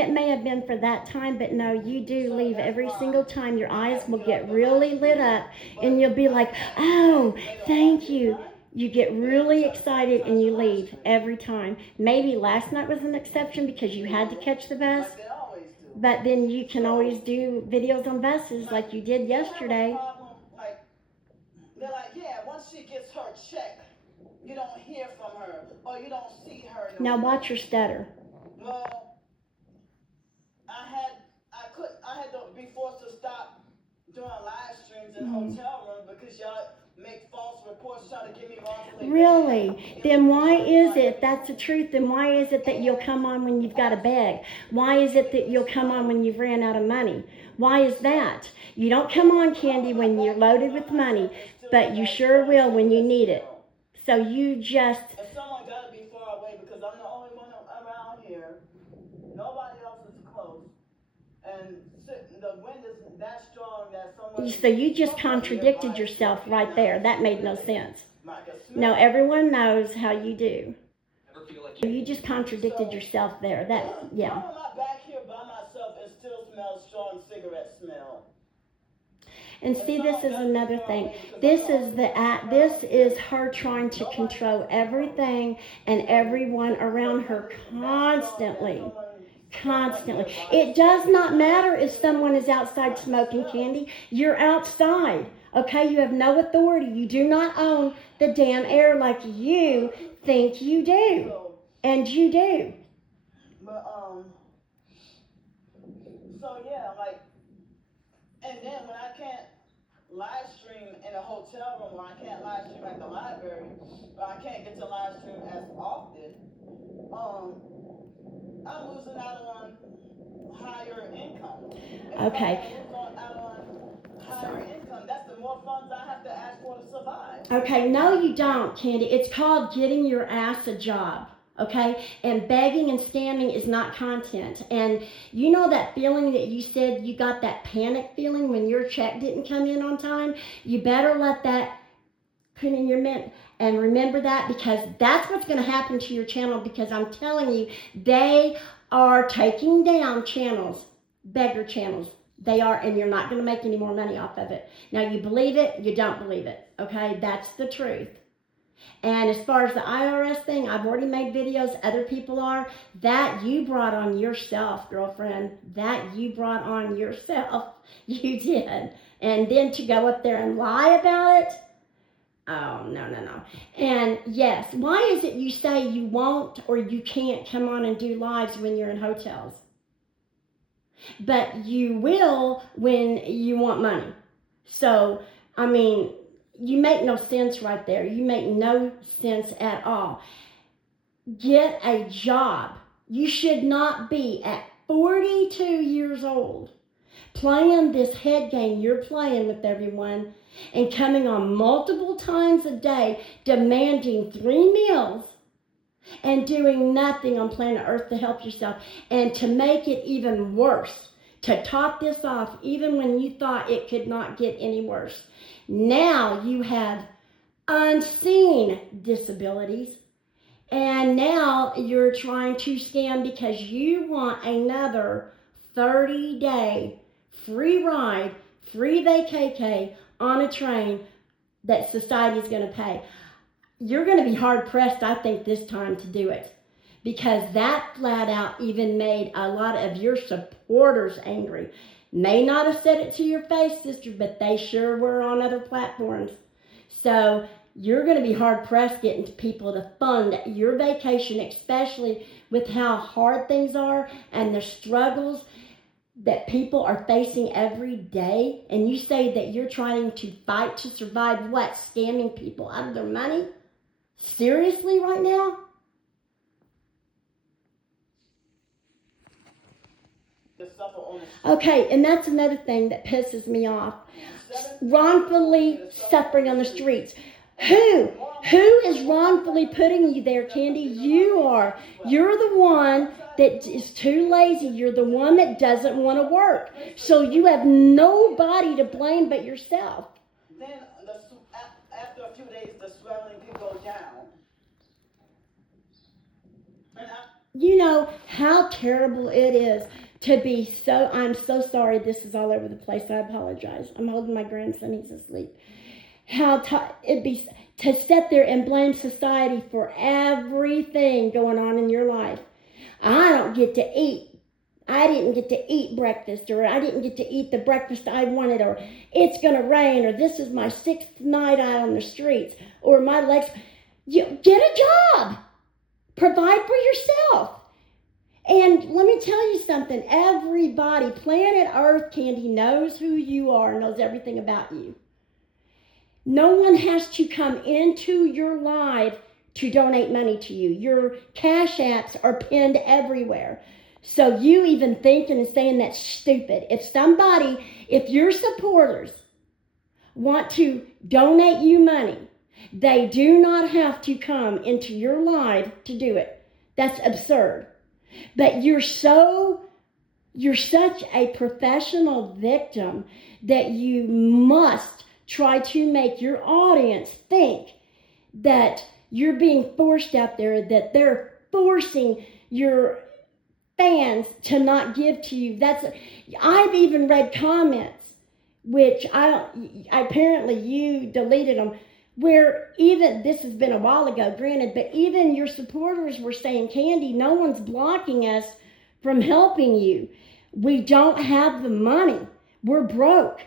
it may have been for that time, but no, you do leave every single time. Your eyes will get really lit up, and you'll be like, oh, thank you. You get really excited and you leave every time. Maybe last night was an exception because you had to catch the bus, but then you can always do videos on buses like you did yesterday. They're like, yeah, once she gets her check, you don't hear from her or you don't see her no Now more. watch your stutter. Well, I had to be forced to stop doing live streams in hotel rooms because y'all make false reports trying to get me wrongfully. Really? Then why is it, that's the truth, then why is it that you'll come on when you've got to beg? Why is it that you'll come on when you've ran out of money? Why is that? You don't come on, Candy, when you're loaded with money, but you sure will when you need it. So you just... And someone got to be far away because I'm the only one around here. Nobody else is close. And the wind is that strong that someone... So you just contradicted yourself right there. That made no sense. No, everyone knows how you do. You just contradicted yourself there. That, yeah. Why am I back here by myself and still smell strong cigarette smell? And see, this is another thing. This is her trying to control everything and everyone around her constantly. Constantly. It does not matter if someone is outside smoking, Candy. You're outside. Okay? You have no authority. You do not own the damn air like you think you do. And you do. But, so yeah, like, and then when I can't live stream in a hotel room or I can't live stream at the library or I can't get to live stream as often, I'm losing out on higher income. Okay. Higher income, that's the more funds I have to ask for to survive. Okay, no you don't, Candy. It's called getting your ass a job. Okay, and begging and scamming is not content. And you know that feeling that you said you got, that panic feeling when your check didn't come in on time? You better let that put in your mint and remember that, because that's what's going to happen to your channel, because I'm telling you, they are taking down channels, beggar channels. They are, and you're not going to make any more money off of it. Now, you believe it, you don't believe it. Okay, that's the truth. And as far as the IRS thing, I've already made videos, other people are. That you brought on yourself, girlfriend. That you brought on yourself. You did. And then to go up there and lie about it? Oh, no. And yes, why is it you say you won't or you can't come on and do lives when you're in hotels? But you will when you want money. So, I mean, you make no sense right there. You make no sense at all. Get a job. You should not be at 42 years old playing this head game you're playing with everyone and coming on multiple times a day demanding 3 meals and doing nothing on planet Earth to help yourself. And to make it even worse, to top this off, even when you thought it could not get any worse, now you have unseen disabilities, and now you're trying to scam because you want another 30-day free ride, free vacay on a train that society is going to pay. You're going to be hard-pressed, I think, this time to do it, because that flat out even made a lot of your supporters angry. May not have said it to your face, sister, but they sure were on other platforms. So you're going to be hard-pressed getting people to fund your vacation, especially with how hard things are and the struggles that people are facing every day. And you say that you're trying to fight to survive what? Scamming people out of their money? Seriously right now? Okay, and that's another thing that pisses me off. Wrongfully suffering on the streets. Who is wrongfully putting you there, Candy? You are. You're the one that is too lazy. You're the one that doesn't want to work. So you have nobody to blame but yourself. Then after a few days, the swelling can go down. you know how terrible it is to be so, I'm so sorry, this is all over the place, I apologize. I'm holding my grandson, he's asleep. It'd be to sit there and blame society for everything going on in your life. I don't get to eat. I didn't get to eat breakfast, or I didn't get to eat the breakfast I wanted, or it's going to rain, or this is my 6th night out on the streets, or my legs. You get a job. Provide for yourself. And let me tell you something. Everybody, planet Earth, Candy, knows who you are, knows everything about you. No one has to come into your life to donate money to you. Your cash apps are pinned everywhere. So you even thinking and saying that's stupid. If your supporters want to donate you money, they do not have to come into your life to do it. That's absurd. But you're such a professional victim that you must try to make your audience think that you're being forced out there, that they're forcing your fans to not give to you. I've even read comments, which apparently you deleted them, where even, this has been a while ago, granted, but even your supporters were saying, Candy, no one's blocking us from helping you. We don't have the money. We're broke.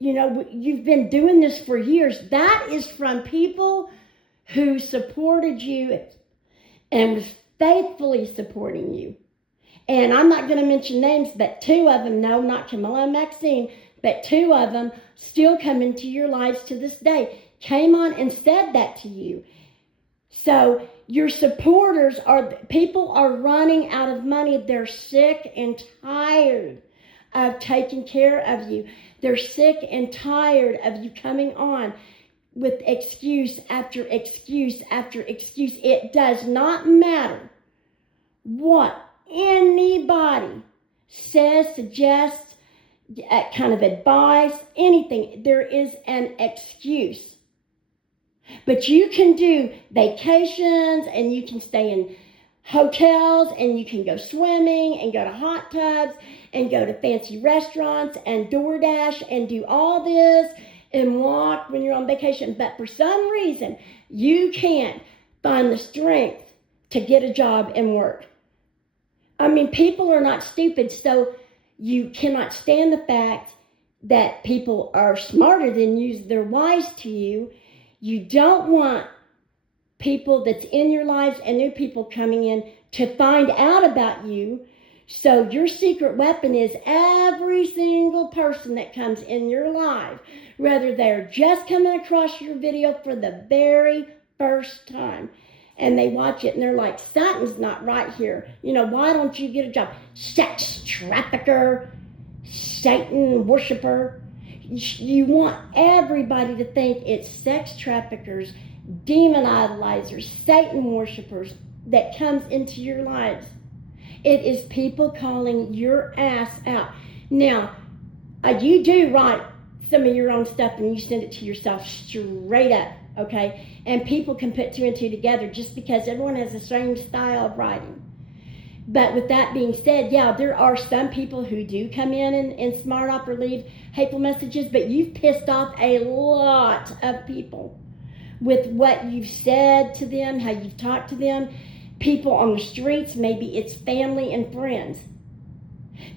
You know, you've been doing this for years. That is from people who supported you and was faithfully supporting you. And I'm not going to mention names, but 2 of them, no, not Camilla and Maxine, but 2 of them still come into your lives to this day, came on and said that to you. So your supporters people are running out of money. They're sick and tired of taking care of you. They're sick and tired of you coming on with excuse after excuse after excuse. It does not matter what anybody says, suggests, kind of advice, anything. There is an excuse. But you can do vacations, and you can stay in hotels, and you can go swimming and go to hot tubs and go to fancy restaurants and DoorDash and do all this and walk when you're on vacation. But for some reason, you can't find the strength to get a job and work. I mean, people are not stupid, so you cannot stand the fact that people are smarter than you, they're wise to you. You don't want people that's in your lives and new people coming in to find out about you. So your secret weapon is every single person that comes in your life, whether they're just coming across your video for the very first time, and they watch it and they're like, something's not right here. You know, why don't you get a job? Sex trafficker, Satan worshiper. You want everybody to think it's sex traffickers, demon idolizers, Satan worshipers that comes into your lives. It is people calling your ass out. Now, you do write some of your own stuff and you send it to yourself straight up, okay? And people can put 2 and 2 together just because everyone has the same style of writing. But with that being said, yeah, there are some people who do come in and smart up or leave hateful messages, but you've pissed off a lot of people with what you've said to them, how you've talked to them. People on the streets, maybe it's family and friends.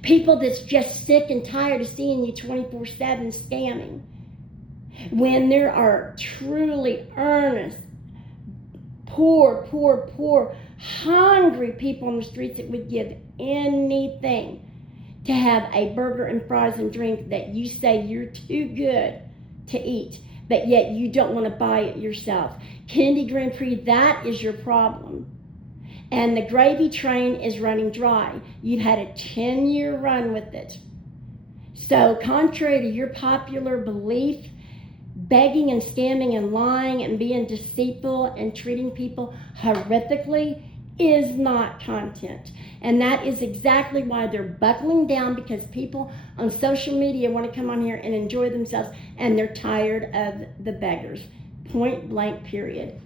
People that's just sick and tired of seeing you 24/7 scamming. When there are truly earnest, poor, hungry people on the streets that would give anything to have a burger and fries and drink that you say you're too good to eat, but yet you don't want to buy it yourself. Candy Grand Prix, that is your problem. And the gravy train is running dry. You've had a 10-year run with it. So contrary to your popular belief, begging and scamming and lying and being deceitful and treating people horrifically is not content. And that is exactly why they're buckling down, because people on social media want to come on here and enjoy themselves, and they're tired of the beggars. Point blank, period.